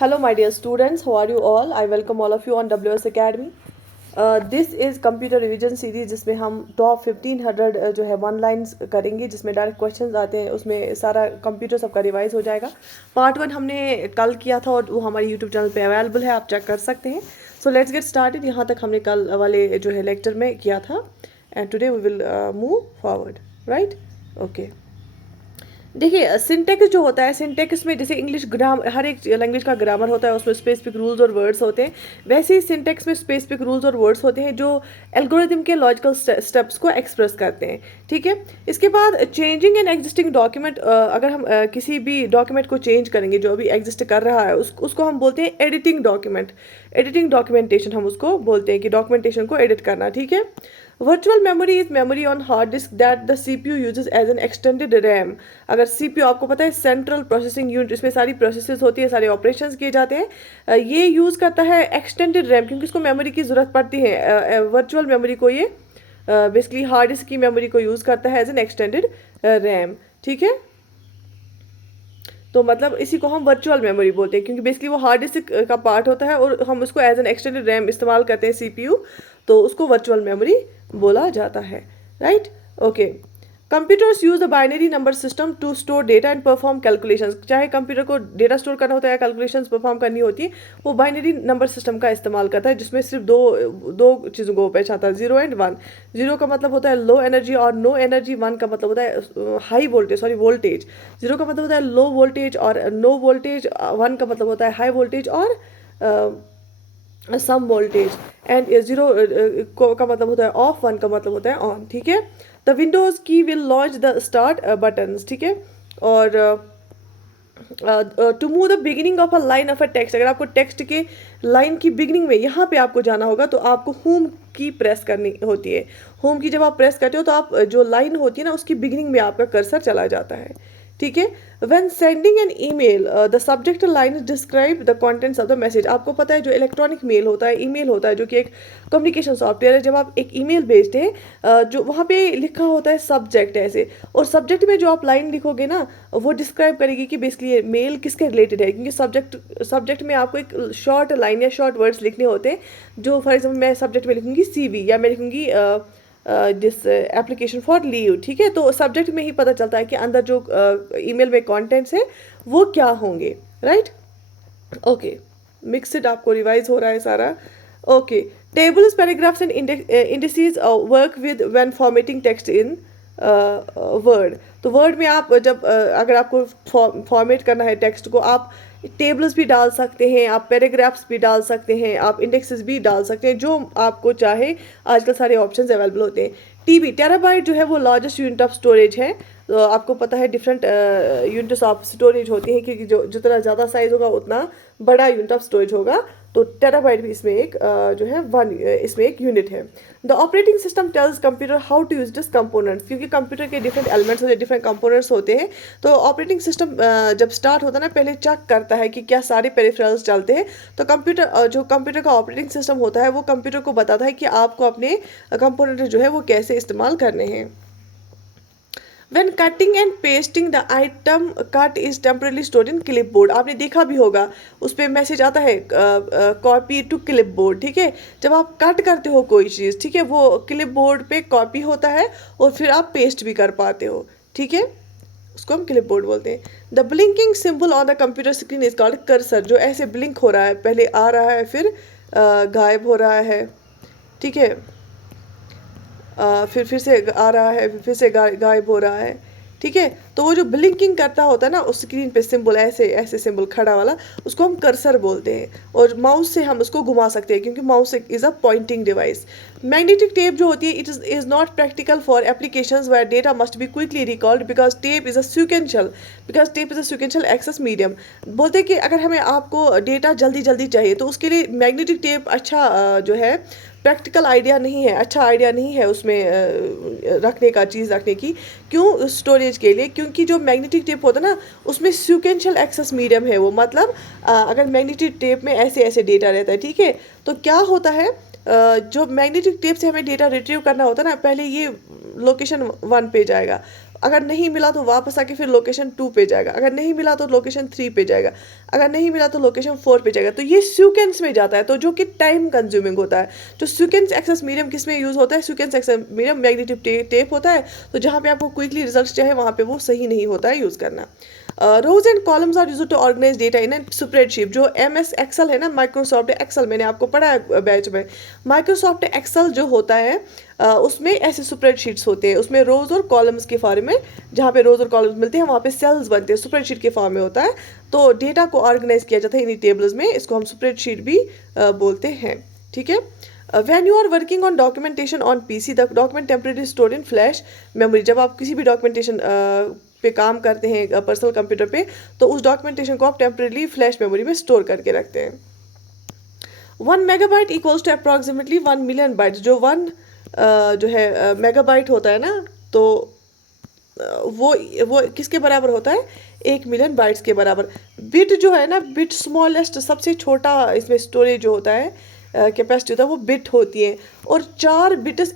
Hello, my dear students. How are you all? I welcome all of you on WS Academy. This is computer revision series जिसमें हम top 1500 जो है one lines करेंगे, जिसमें direct questions आते हैं, उसमें सारा कंप्यूटर सबका रिवाइज हो जाएगा। पार्ट 1 हमने कल किया था और वो हमारे यूट्यूब चैनल पे अवेलेबल है, आप चेक कर सकते हैं। So let's get started. यहाँ तक हमने कल वाले जो है लेक्चर में किया था and today we will move forward, right? Okay, देखिए सिंटेक्स जो होता है, सिंटेक्स में जैसे इंग्लिश ग्राम, हर एक लैंग्वेज का ग्रामर होता है, उसमें स्पेसिफिक रूल्स और वर्ड्स होते हैं। वैसे ही सिंटेक्स में स्पेसिफिक रूल्स और वर्ड्स होते हैं जो एल्गोरिथम के लॉजिकल स्टेप्स को एक्सप्रेस करते हैं, ठीक है। इसके बाद चेंजिंग एन एग्जिस्टिंग डॉक्यूमेंट, अगर हम किसी भी डॉक्यूमेंट को चेंज करेंगे जो अभी एग्जिस्ट कर रहा है, उसको हम बोलते हैं एडिटिंग डॉक्यूमेंट, एडिटिंग डॉक्यूमेंटेशन हम उसको बोलते हैं कि डॉक्यूमेंटेशन को एडिट करना, ठीक है। Virtual memory is memory on hard disk that the CPU uses as an extended RAM. अगर सीपीयू आपको पता है सेंट्रल प्रोसेसिंग यूनिट, इसमें सारी प्रोसेसेस होती है, सारे ऑपरेशंस किए जाते हैं। ये यूज़ करता है एक्सटेंडेड रैम क्योंकि इसको मेमोरी की ज़रूरत पड़ती है। वर्चुअल मेमोरी को ये बेसिकली हार्ड डिस्क की मेमोरी को यूज़ करता है एज एन एक्सटेंडेड रैम, ठीक है। तो मतलब इसी को हम वर्चुअल मेमोरी बोलते हैं क्योंकि बेसिकली वो हार्ड डिस्क का पार्ट होता है और हम उसको एज एन एक्सटेंडेड रैम इस्तेमाल करते हैं सीपीयू, तो उसको वर्चुअल मेमोरी बोला जाता है, right? Okay, computers use the binary number system to store data and perform calculations. चाहे कंप्यूटर को डेटा स्टोर करना होता है या कैलकुलेशंस परफॉर्म करनी होती है, वो बाइनरी नंबर सिस्टम का इस्तेमाल करता है जिसमें सिर्फ दो चीज़ों को पहचानता है, 0 एंड 1। 0 का मतलब होता है लो एनर्जी और नो एनर्जी, 1 का मतलब होता है हाई वोल्टेज, सॉरी वोल्टेज। 0 का मतलब होता है लो वोल्टेज और नो वोल्टेज, 1 का मतलब होता है हाई वोल्टेज और सम वोल्टेज, एंड 0 का मतलब होता है ऑफ, 1 का मतलब होता है ऑन, ठीक है। The Windows key will launch the start buttons, ठीक है। और to move the beginning of a line of a text, अगर आपको टेक्स्ट के लाइन की बिगिनिंग में यहाँ पे आपको जाना होगा तो आपको होम की प्रेस करनी होती है। होम की जब आप प्रेस करते हो तो आप जो लाइन होती है ना उसकी बिगिनिंग में आपका कर्सर चला जाता है, ठीक है। When sending an email the subject line describe the contents of the message. आपको पता है जो इलेक्ट्रॉनिक मेल होता है, ईमेल होता है, जो कि एक कम्युनिकेशन सॉफ्टवेयर है। जब आप एक ईमेल भेजते हैं जो वहाँ पे लिखा होता है सब्जेक्ट ऐसे, और सब्जेक्ट में जो आप लाइन लिखोगे ना वो डिस्क्राइब करेगी कि बेसिकली ये मेल किसके रिलेटेड है, क्योंकि सब्जेक्ट में आपको एक शॉर्ट लाइन या शॉर्ट वर्ड्स लिखने होते हैं। जो फॉर एग्जाम्पल मैं सब्जेक्ट में लिखूंगी CV या मैं लिखूंगी दिस एप्लीकेशन फॉर लीव, ठीक है। तो सब्जेक्ट में ही पता चलता है कि अंदर जो ईमेल में कंटेंट्स है वो क्या होंगे, राइट? ओके, मिक्सड आपको रिवाइज हो रहा है सारा। Okay, tables, paragraphs and indices work with when formatting text in word. तो वर्ड में आप जब अगर आपको फॉर्मेट करना है टेक्स्ट को, आप टेबल्स भी डाल सकते हैं, आप पैराग्राफ्स भी डाल सकते हैं, आप इंडेक्सेस भी डाल सकते हैं, जो आपको चाहे। आजकल सारे ऑप्शंस अवेलेबल होते हैं। TB, टेराबाइट जो है वो लार्जेस्ट यूनिट ऑफ स्टोरेज है। तो आपको पता है डिफरेंट यूनिट्स ऑफ स्टोरेज होती हैं क्योंकि जो जितना ज़्यादा साइज होगा उतना बड़ा यूनिट ऑफ स्टोरेज होगा। तो टेराबाइट भी इसमें एक जो है इसमें एक यूनिट है। The operating system tells computer how to use this components, क्योंकि कंप्यूटर के डिफरेंट एलिमेंट्स होते हैं, डिफरेंट कंपोनेंट्स होते हैं। तो ऑपरेटिंग सिस्टम जब स्टार्ट होता है ना, पहले चेक करता है कि क्या सारे पेरिफेरल्स चलते हैं। तो जो कंप्यूटर का ऑपरेटिंग सिस्टम होता है वो कंप्यूटर को बताता है कि आपको अपने कंपोनेंट जो है वो कैसे इस्तेमाल करने हैं। When cutting and pasting the item cut is temporarily stored in clipboard, आपने देखा भी होगा उस पर मैसेज आता है कॉपी टू क्लिपबोर्ड, ठीक है। जब आप कट करते हो कोई चीज़, ठीक है, वो क्लिपबोर्ड पे कॉपी होता है और फिर आप पेस्ट भी कर पाते हो, ठीक है। उसको हम क्लिपबोर्ड बोलते हैं। The blinking symbol on the computer screen is called cursor, जो ऐसे ब्लिंक हो रहा है, पहले आ रहा है फिर गायब हो रहा है, ठीक है, फिर से आ रहा है, फिर से गायब हो रहा है, ठीक है। तो वो जो ब्लिंकिंग करता होता है ना उस स्क्रीन पे सिंबल, ऐसे ऐसे सिंबल खड़ा वाला, उसको हम कर्सर बोलते हैं। और माउस से हम उसको घुमा सकते हैं क्योंकि mouse is a pointing device. Magnetic tape जो होती है it is not practical for applications where data must be quickly recalled because tape is a sequential access medium. बोलते हैं कि अगर हमें आपको डेटा जल्दी जल्दी चाहिए तो उसके लिए मैग्नेटिक टेप अच्छा जो है प्रैक्टिकल आइडिया नहीं है, अच्छा आइडिया नहीं है उसमें रखने का, चीज़ रखने की। क्यों? स्टोरेज के लिए, क्योंकि जो मैग्नेटिक टेप होता है ना उसमें सीक्वेंशियल एक्सेस मीडियम है वो। मतलब अगर मैग्नेटिक टेप में ऐसे ऐसे डेटा रहता है, ठीक है, तो क्या होता है जो मैग्नेटिक टेप से हमें डेटा रिट्रीव करना होता है ना, पहले ये लोकेशन 1 पे जाएगा अगर नहीं मिला तो वापस आके फिर लोकेशन 2 पे जाएगा, अगर नहीं मिला तो लोकेशन 3 पे जाएगा, अगर नहीं मिला तो लोकेशन 4 पे जाएगा। तो ये सीक्वेंस में जाता है, तो जो कि टाइम कंज्यूमिंग होता है। जो सीक्वेंस एक्सेस मीडियम किस में यूज़ होता है? Sequence access medium magnetic tape होता है, तो जहाँ पे आपको क्विकली रिजल्ट चाहिए वहाँ पे वो सही नहीं होता है यूज़ करना। Rows and columns are used to organize data in spreadsheet. जो MS एक्सेल है ना, माइक्रोसॉफ्ट एक्सेल, मैंने आपको पढ़ा है बैच में। माइक्रोसॉफ्ट एक्सेल जो होता है उसमें ऐसे स्प्रेडशीट्स होते हैं, उसमें रोज और कॉलम्स के फॉर्म में, जहाँ पे रोज और कॉलम्स मिलते हैं वहाँ पे सेल्स बनते हैं, स्प्रेडशीट के फॉर्म में होता है। तो डेटा को ऑर्गेनाइज किया जाता है इन टेबल्स में, इसको हम स्प्रेडशीट भी बोलते हैं। ठीक है। When you are working on documentation on PC, the document temporarily stored in flash memory। जब आप किसी भी डॉक्यूमेंटेशन पे काम करते हैं पर्सनल कंप्यूटर पे, तो उस डॉक्यूमेंटेशन को आप टेम्परेली फ्लैश मेमोरी में स्टोर करके रखते हैं। 1 MB equals to approximately 1 million bytes. जो जो है मेगाबाइट होता है ना, तो वो किसके बराबर होता है? 1 मिलियन बाइट्स के बराबर। बिट जो है ना, बिट स्मॉलेस्ट, सबसे छोटा इसमें स्टोरेज जो होता है, कैपेसिटी होता है, वो बिट होती है। और 4 बिट्स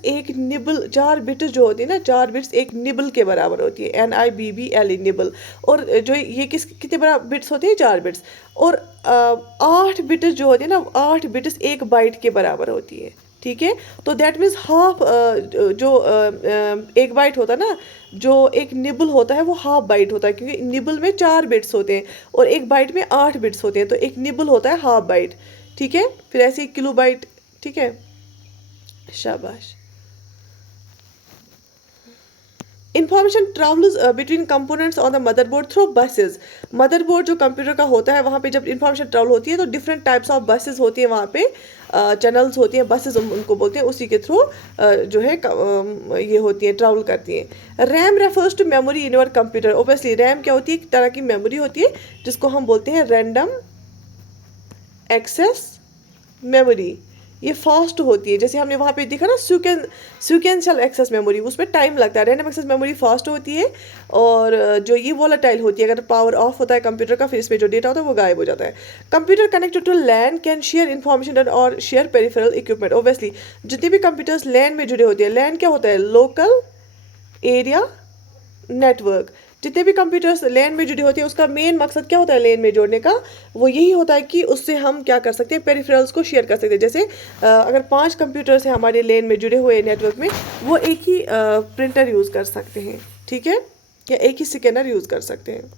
जो होती है ना, 4 बिट्स एक निबल के बराबर होती है, NIBBLE निबल। और जो ये कितने बराबर बिट्स होती है? 4 बिट्स। और 8 बिट्स जो होती है ना, 8 बिट्स एक बाइट के बराबर होती है। ठीक है। तो दैट मीन्स हाफ, जो एक बाइट होता है ना, जो एक निबल होता है वो हाफ बाइट होता है, क्योंकि निबल में 4 बिट्स होते हैं और एक बाइट में 8 बिट्स होते हैं, तो एक निबल होता है हाफ बाइट। ठीक है। फिर ऐसे ही किलो बाइट। ठीक है, शाबाश। Information travels between components on the motherboard through buses. Motherboard जो कंप्यूटर का होता है, वहाँ पे जब इंफॉर्मेशन ट्रेवल होती है तो डिफरेंट टाइप्स ऑफ बसेस होती है, वहाँ पे चैनल्स होती हैं, बसेस उनको बोलते हैं, उसी के थ्रू जो है ये होती है, ट्रेवल करती हैं। RAM refers to memory in your computer. Obviously RAM क्या होती है? एक तरह की मेमोरी होती है जिसको हम बोलते हैं रैंडम एक्सेस मेमोरी। ये फास्ट होती है, जैसे हमने वहाँ पे देखा ना सीक्वेंशियल एक्सेस मेमोरी, उसमें टाइम लगता है। रैंडम एक्सेस मेमोरी फास्ट होती है, और जो ये वोलेटाइल होती है, अगर पावर ऑफ होता है कंप्यूटर का, फिर इसमें जो डेटा होता है वो गायब हो जाता है। Computer connected to LAN can share information और शेयर पेरिफेरल इक्विपमेंट। ओबियसली जितने भी कंप्यूटर्स लैन में जुड़े होते हैं, लैन क्या होता है? Local area network. जितने भी कंप्यूटर्स लैन में जुड़े होते हैं, उसका मेन मकसद क्या होता है लैन में जोड़ने का? वो यही होता है कि उससे हम क्या कर सकते हैं? पेरिफेरल्स को शेयर कर सकते हैं। जैसे अगर 5 कंप्यूटर्स हैं हमारे लैन में जुड़े हुए नेटवर्क में, वो एक ही प्रिंटर यूज़ कर सकते हैं। ठीक है, या एक ही स्कैनर यूज़ कर सकते हैं।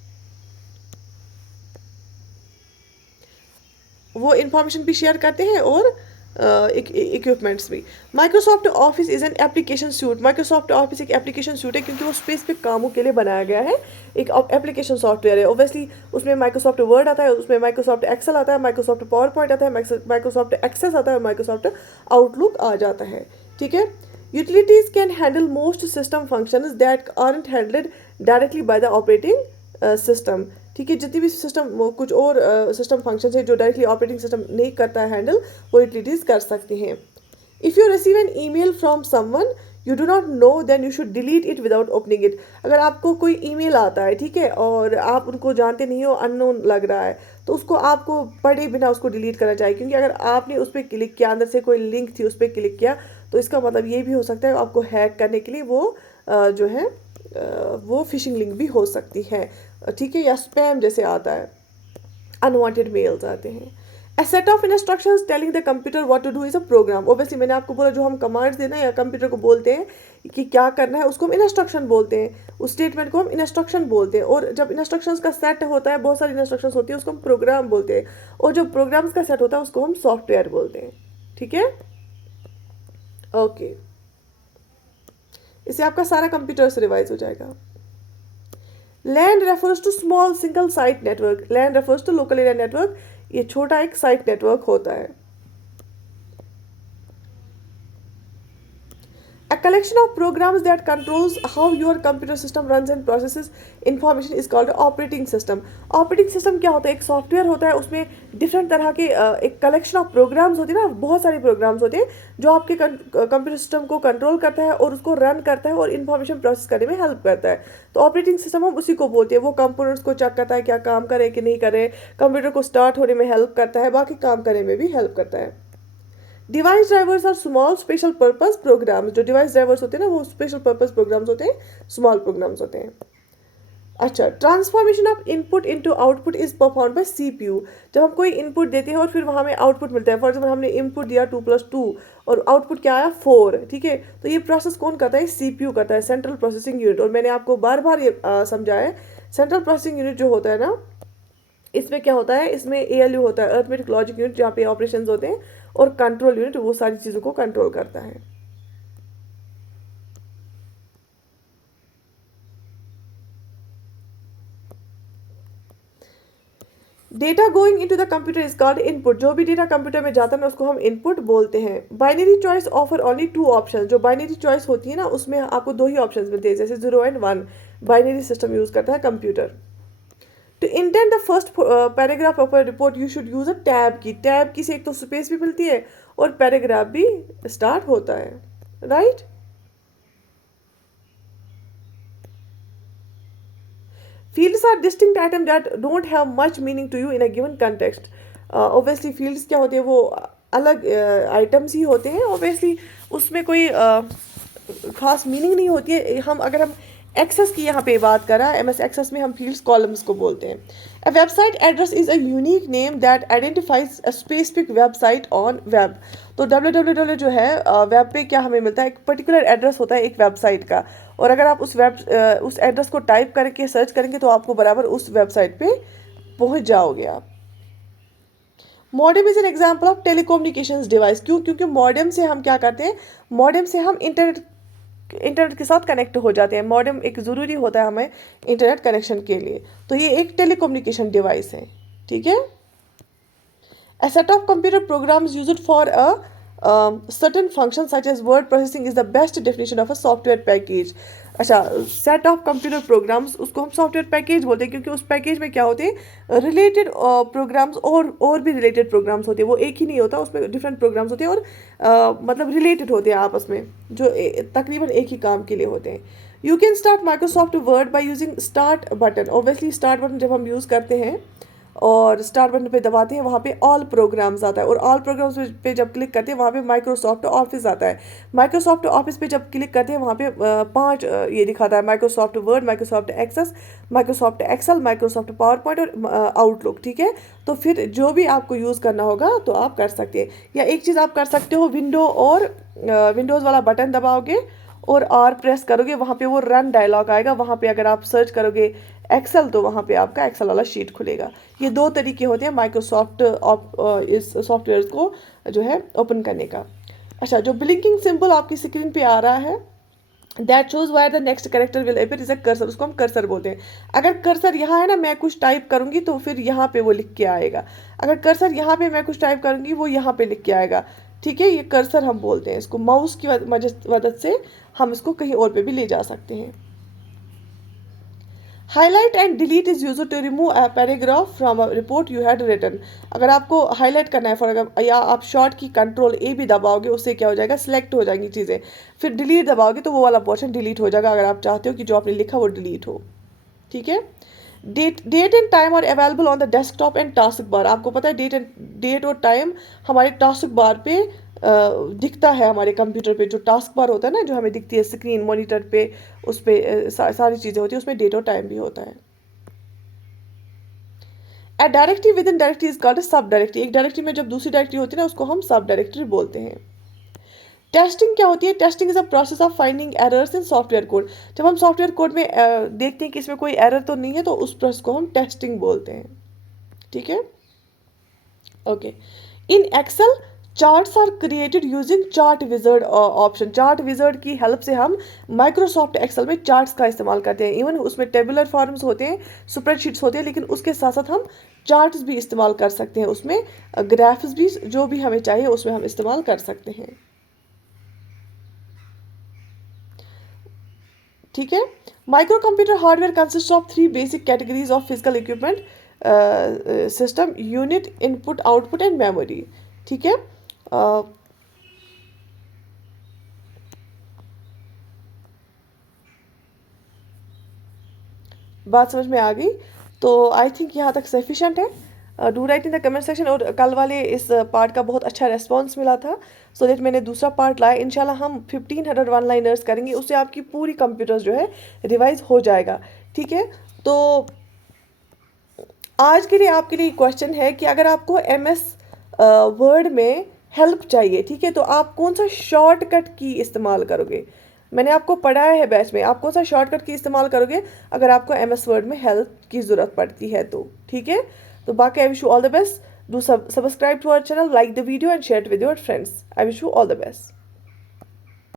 वो इंफॉर्मेशन भी शेयर करते हैं और इक्विपमेंट्स भी। Microsoft office is an application suit. Microsoft office एक एप्लीकेशन सूट है, क्योंकि वो स्पेसिफिक कामों के लिए बनाया गया है, एक एप्लीकेशन सॉफ्टवेयर है। ओबियसली उसमें माइक्रोसॉफ्ट वर्ड आता है, उसमें माइक्रोसॉफ्ट एक्सेल आता है, माइक्रोसॉफ्ट पावर पॉइंट आता है, माइक्रोसॉफ्ट एक्सेस आता है, माइक्रोसॉफ्ट आउटलुक आ जाता है। ठीक है। Utilities can handle most system functions that aren't handled directly by the operating system. ठीक है, जितनी भी सिस्टम, कुछ और सिस्टम फंक्शन है जो डायरेक्टली ऑपरेटिंग सिस्टम नहीं करता है हैंडल, वो यूटिलिटीज कर सकते हैं। If you receive an email from someone you do not know, then you should delete it without opening it. अगर आपको कोई ईमेल आता है, ठीक है, और आप उनको जानते नहीं हो, अननोन लग रहा है, तो उसको आपको पढ़े बिना उसको डिलीट करना चाहिए, क्योंकि अगर आपने उस पर क्लिक किया, अंदर से कोई लिंक थी उस पर क्लिक किया, तो इसका मतलब ये भी हो सकता है आपको हैक करने के लिए वो जो है वो फिशिंग लिंक भी हो सकती है। ठीक है, या स्पैम जैसे आता है, अनवांटेड मेल्स आते हैं। A set of instructions telling the computer what to do is a program। Obviously मैंने आपको बोला, जो हम कमांड्स देना या कंप्यूटर को बोलते हैं कि क्या करना है, उसको हम इंस्ट्रक्शन बोलते हैं, उस स्टेटमेंट को हम इंस्ट्रक्शन बोलते हैं। और जब इंस्ट्रक्शंस का सेट होता है, बहुत सारी इंस्ट्रक्शंस होती है, उसको हम प्रोग्राम बोलते हैं। और जब प्रोग्राम्स का सेट होता है उसको हम सॉफ्टवेयर बोलते हैं। ठीक है, ओके। इससे आपका सारा कंप्यूटर से रिवाइज हो जाएगा। LAN refers to small single site network. LAN refers to local area network. ये छोटा एक साइट नेटवर्क होता है। A collection of programs that controls how your computer system runs and processes information is called operating system। Operating system क्या होता है? एक software होता है, उसमें डिफरेंट तरह के एक कलेक्शन ऑफ प्रोग्राम्स होते हैं ना, बहुत सारे प्रोग्राम्स होते हैं जो आपके कंप्यूटर सिस्टम को कंट्रोल करता है और उसको रन करता है और इन्फॉर्मेशन प्रोसेस करने में हेल्प करता है। तो ऑपरेटिंग सिस्टम हम उसी को बोलते हैं। वो कंपोनेंट्स को चेक करता है, क्या काम करे कि नहीं करे, कंप्यूटर को स्टार्ट होने में हेल्प करता है, बाकी काम करने में भी हेल्प करता है। Device drivers are small special purpose programs. जो डिवाइस ड्राइवर्स होते हैं ना वो स्पेशल पर्पस प्रोग्राम्स होते हैं, स्मॉल प्रोग्राम्स होते हैं। अच्छा, transformation of input into output is perform by CPU. जब हम कोई इनपुट देते हैं और फिर वहाँ हमें आउटपुट मिलता है, फॉर एग्जाम्पल हमने इनपुट दिया 2+2 और आउटपुट क्या आया 4, ठीक है, तो ये प्रोसेस कौन करता है? सीपीयू करता है, सेंट्रल प्रोसेसिंग यूनिट। और मैंने आपको बार बार ये समझाया है, सेंट्रल प्रोसेसिंग यूनिट जो होता है ना, इसमें क्या होता है, इसमें एएलयू होता है, अर्थमेटिक लॉजिक यूनिट, जहाँ पे ऑपरेशंस होते हैं, और कंट्रोल यूनिट वो सारी चीज़ों को कंट्रोल करता है। Data going into the computer is called input. जो भी डेटा कंप्यूटर में जाता है ना उसको हम इनपुट बोलते हैं। Binary choice offer only 2 option. जो बाइनरी चॉइस होती है ना उसमें आपको 2 ही ऑप्शंस मिलते हैं, जैसे 0 एंड 1 बाइनरी सिस्टम यूज करता है computer. To intend the first paragraph of a report you should use a tab key. Tab key से एक तो स्पेस भी मिलती है और पैराग्राफ भी स्टार्ट होता है, right? Fields are distinct items that don't have much meaning to you in a given context. Obviously fields क्या होते हैं, वो अलग आइटम्स ही होते हैं, ऑब्वियसली उसमें कोई खास मीनिंग नहीं होती है। अगर हम एक्सेस की यहाँ पे बात कर रहा है, एमएस एक्सेस में हम फील्ड्स कॉलम्स को बोलते हैं। A website address is a unique name that identifies a specific website on web. तो www जो है वेब पे क्या हमें मिलता है, एक पर्टिकुलर एड्रेस होता है एक वेबसाइट का, और अगर आप उस एड्रेस को टाइप करके सर्च करेंगे तो आपको बराबर उस वेबसाइट पे पहुंच जाओगे आप। Modem is an example of telecommunications device. क्यों? क्योंकि मॉडेम से हम क्या करते हैं, मॉडेम से हम इंटरनेट के साथ कनेक्ट हो जाते हैं। मॉडेम एक ज़रूरी होता है हमें इंटरनेट कनेक्शन के लिए, तो ये एक टेलीकम्युनिकेशन डिवाइस है, ठीक है। A set of computer programs used for a certain function such as word processing is the best definition of a software package। अच्छा, सेट ऑफ कंप्यूटर प्रोग्राम्स उसको हम सॉफ्टवेयर पैकेज बोलते हैं, क्योंकि उस पैकेज में क्या होते हैं, रिलेटेड प्रोग्राम्स और भी रिलेटेड प्रोग्राम्स होते हैं। वो एक ही नहीं होता, उसमें डिफरेंट प्रोग्राम्स होते हैं और मतलब रिलेटेड होते हैं आपस में, जो तकरीबन एक ही काम के लिए होते हैं। You can start Microsoft word by using start button. Obviously start button जब हम यूज़ करते हैं और स्टार्ट बटन पे दबाते हैं, वहाँ पे ऑल प्रोग्राम्स आता है, और ऑल प्रोग्राम्स पे जब क्लिक करते हैं वहाँ पे माइक्रोसॉफ्ट ऑफिस आता है। माइक्रोसॉफ्ट ऑफिस पे जब क्लिक करते हैं वहाँ पे 5 ये दिखाता है, Microsoft Word, Microsoft Access, Microsoft Excel, Microsoft PowerPoint और आउटलुक, ठीक है। तो फिर जो भी आपको यूज़ करना होगा तो आप कर सकते हैं, या एक चीज़ आप कर सकते हो, विंडो और विंडोज़ वाला बटन दबाओगे और आर प्रेस करोगे, वहाँ पे वो रन डायलॉग आएगा, वहाँ पे अगर आप सर्च करोगे एक्सेल तो वहाँ पे आपका एक्सेल वाला शीट खुलेगा। ये 2 तरीके होते हैं माइक्रोसॉफ्ट इस सॉफ्टवेयर को जो है ओपन करने का। अच्छा, जो ब्लिंकिंग सिंबल आपकी स्क्रीन पे आ रहा है, that shows wire the next character will appear is a cursor. उसको हम कर्सर बोलते हैं। अगर कर्सर यहाँ है ना, मैं कुछ टाइप करूँगी तो फिर यहाँ पे वो लिख के आएगा। अगर कर्सर यहाँ पे मैं कुछ टाइप करूँगी वो यहाँ पे लिख के आएगा, ठीक है। ये कर्सर हम बोलते हैं इसको। माउस की मदद से हम इसको कहीं और पे भी ले जा सकते हैं। Highlight and delete is use to remove a paragraph from a report you had written. अगर आपको हाईलाइट करना है, फॉर एग्जाम्पल, या आप शॉर्ट की कंट्रोल ए भी दबाओगे, उससे क्या हो जाएगा, सिलेक्ट हो जाएंगी चीज़ें। फिर डिलीट दबाओगे तो वो वाला पोर्शन डिलीट हो जाएगा, अगर आप चाहते हो कि जो आपने लिखा वो डिलीट हो, ठीक है। Date and time are available on the desktop and task bar. आपको पता है डेट और टाइम हमारे टास्क बार पे दिखता है, हमारे कंप्यूटर पे जो टास्क बार होता है ना, जो हमें दिखती है स्क्रीन मॉनिटर पे, उस पर सारी चीज़ें होती है, उसमें डेट और टाइम भी होता है। ए directory with in directory is called सब डायरेक्टरी। एक डायरेक्टरी में जब दूसरी डायरेक्टरी होती है ना उसको हम सब डायरेक्टरी बोलते हैं। टेस्टिंग क्या होती है? Testing is a process of finding errors in software code. जब हम सॉफ्टवेयर कोड में देखते हैं कि इसमें कोई एरर तो नहीं है तो उस प्रोसेस को हम टेस्टिंग बोलते हैं, ठीक है। Okay, in Excel charts are created using chart wizard option. Chart wizard की हेल्प से हम माइक्रोसॉफ्ट एक्सेल में चार्ट्स का इस्तेमाल करते हैं। इवन उसमें टेबुलर फॉर्म्स होते हैं, स्प्रेडशीट्स होते हैं, लेकिन उसके साथ साथ हम चार्ट्स भी इस्तेमाल कर सकते हैं, उसमें ग्राफ्स भी जो भी हमें चाहिए उसमें हम इस्तेमाल कर सकते हैं, ठीक है। Micro computer hardware consist of 3 basic categories of physical equipment, system unit, input output and memory, ठीक है। बात समझ में आ गई? तो आई थिंक यहाँ तक सफिशेंट है। Do right in the comment section. और कल वाले इस पार्ट का बहुत अच्छा रेस्पॉन्स मिला था, सो दैट मैंने दूसरा पार्ट लाया। इंशाल्लाह हम 1500 वन लाइनर्स करेंगे, उससे आपकी पूरी कंप्यूटर्स जो है रिवाइज हो जाएगा। ठीक है, तो आज के लिए आपके लिए क्वेश्चन है कि अगर आपको MS वर्ड में हेल्प चाहिए, ठीक है, तो आप कौन सा शॉर्टकट की इस्तेमाल करोगे। मैंने आपको पढ़ाया है बैच में, आप कौन सा शॉर्टकट की इस्तेमाल करोगे अगर आपको MS वर्ड में हेल्प की ज़रूरत पड़ती है तो। ठीक है, तो बाकी I wish you all the best. Do subscribe to our channel, like the video and share it with your friends. I wish you all the best.